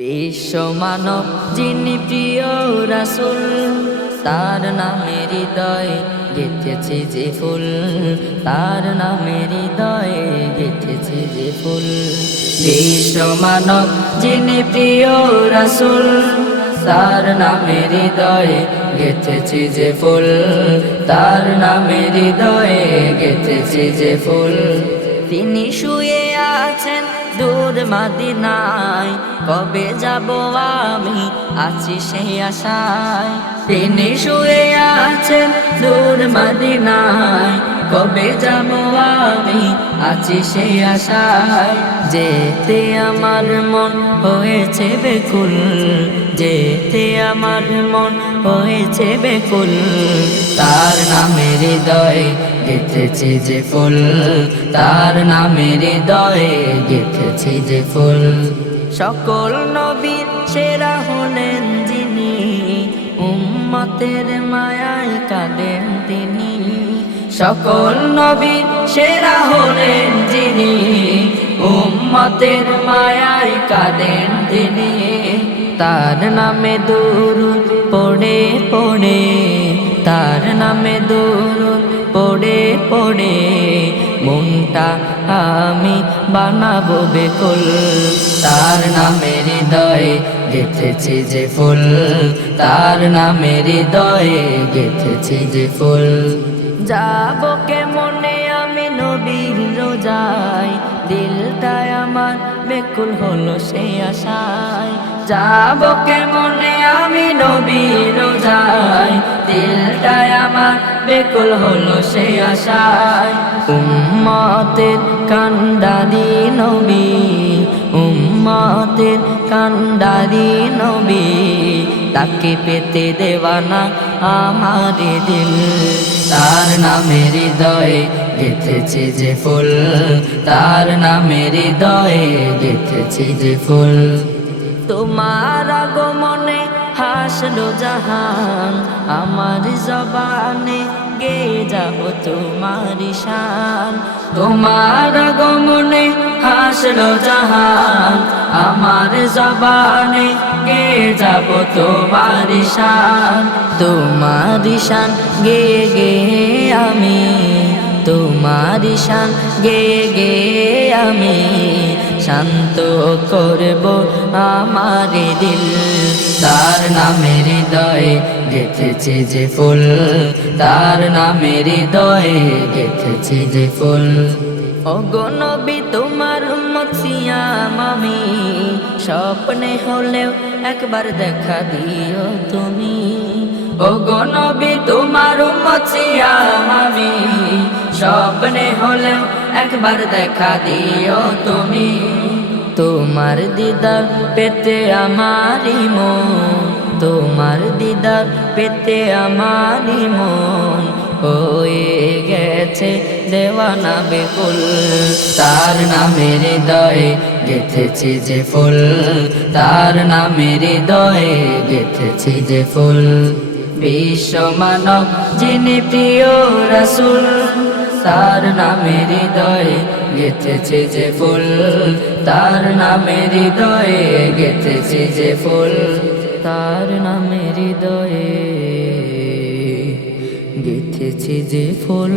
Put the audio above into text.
বিশ্ব মানব যিনি প্রিয় রাসূল, তার নামে হৃদয়ে গেঁথেছি যে ফুল, তার নামে হৃদয়ে গেঁথেছি যে ফুল। বিশ্ব মানব যিনি প্রিয় রাসূল, তার নামে হৃদয়ে গেঁথেছি যে ফুল, তার নামে হৃদয়ে গেঁথেছি যে ফুল। তিনি শুয়ে আছেন দূর মদিনায়, কবে যাব আমি আছি সেই আশায়। তিনি শুয়ে আছেন দূর মদিনায়, কবে যাব আমি আছি সেই আশায়। যেতে আমার মন হয়েছে বেকুল, যেতে আমার মন হয়েছে বেকুল, তার নামে হৃদয়ে গেঁথেছি যে ফুল, তার নামে হৃদয়ে গেঁথেছি যে ফুল। সকল নবীর সেরা হলেন যিনি, উম্মতের মায়ায় কাঁদেন তিনি। সকল নবীর সেরা হলেন যিনি, উম্মতের মায়ায় কাঁদেন তিনি। তার নামে দুরূদ পড়ে পড়ে, তার নামে দুরূদ পড়ে পড়ে, মনটা আমি বানাবো বেকুল, তার নামে হৃদয়ে গেঁথেছি যে ফুল, তার নামে হৃদয়ে গেঁথেছি যে ফুল। যাব কেমনে আমি নবীর রোজায়, দিলটায় আমার বেকুল হলো সেই আশায়। যাব কেমনে আমি নবীর রোজায়, দিলটায় আমার বেকুল হলো সেই আশায়। উম্মতের কান্ডারি নবী, উম্মতের কান্ডারি নবী, তাকে পেতে দেওয়ানা আমার দিল, তার নামে হৃদয়ে গেঁথেছি যে ফুল, তার নামে হৃদয়ে গেঁথেছি যে ফুল। তোমার আগমনে হাসলো জাহান, আমার জবানে গেয়ে যাব তোমার শান। তোমার আগমনে হাসলো জাহান, আমার জবানে গেয়ে যাব তোমার শান। তোমার শান গেয়ে গেয়ে আমি, তোমার শান গেয়ে গেয়ে আমি শান্ত করব আমার দিল, তার নামে হৃদয়ে গেঁথেছি যে ফুল, তার নামে হৃদয়ে গেঁথেছি যে ফুল। ওগো নবী তোমার উম্মত সিয়াম আমি, স্বপ্নে হলেও একবার দেখা দিও তুমি। ওগো নবী তোমার উম্মত সিয়াম আমি, স্বপ্নে হলেও একবার দেখা দিও তুমি। তোমার দিদার পেতে আমারই মন, তোমার দিদার পেতে আমারই মন হয়ে গেছে দেওয়ানা বেকুল, তার নামে হৃদয়ে গেঁথেছি যে ফুল, তার নামে হৃদয়ে গেঁথেছি যে ফুল। বিশ্ব মানব যিনি প্রিয় রাসূল, তার নামে হৃদয়ে গেঁথেছি যে ফুল, তার নামে হৃদয়ে গেঁথেছি যে ফুল, তার নামে হৃদয়ে গেঁথেছি যে ফুল।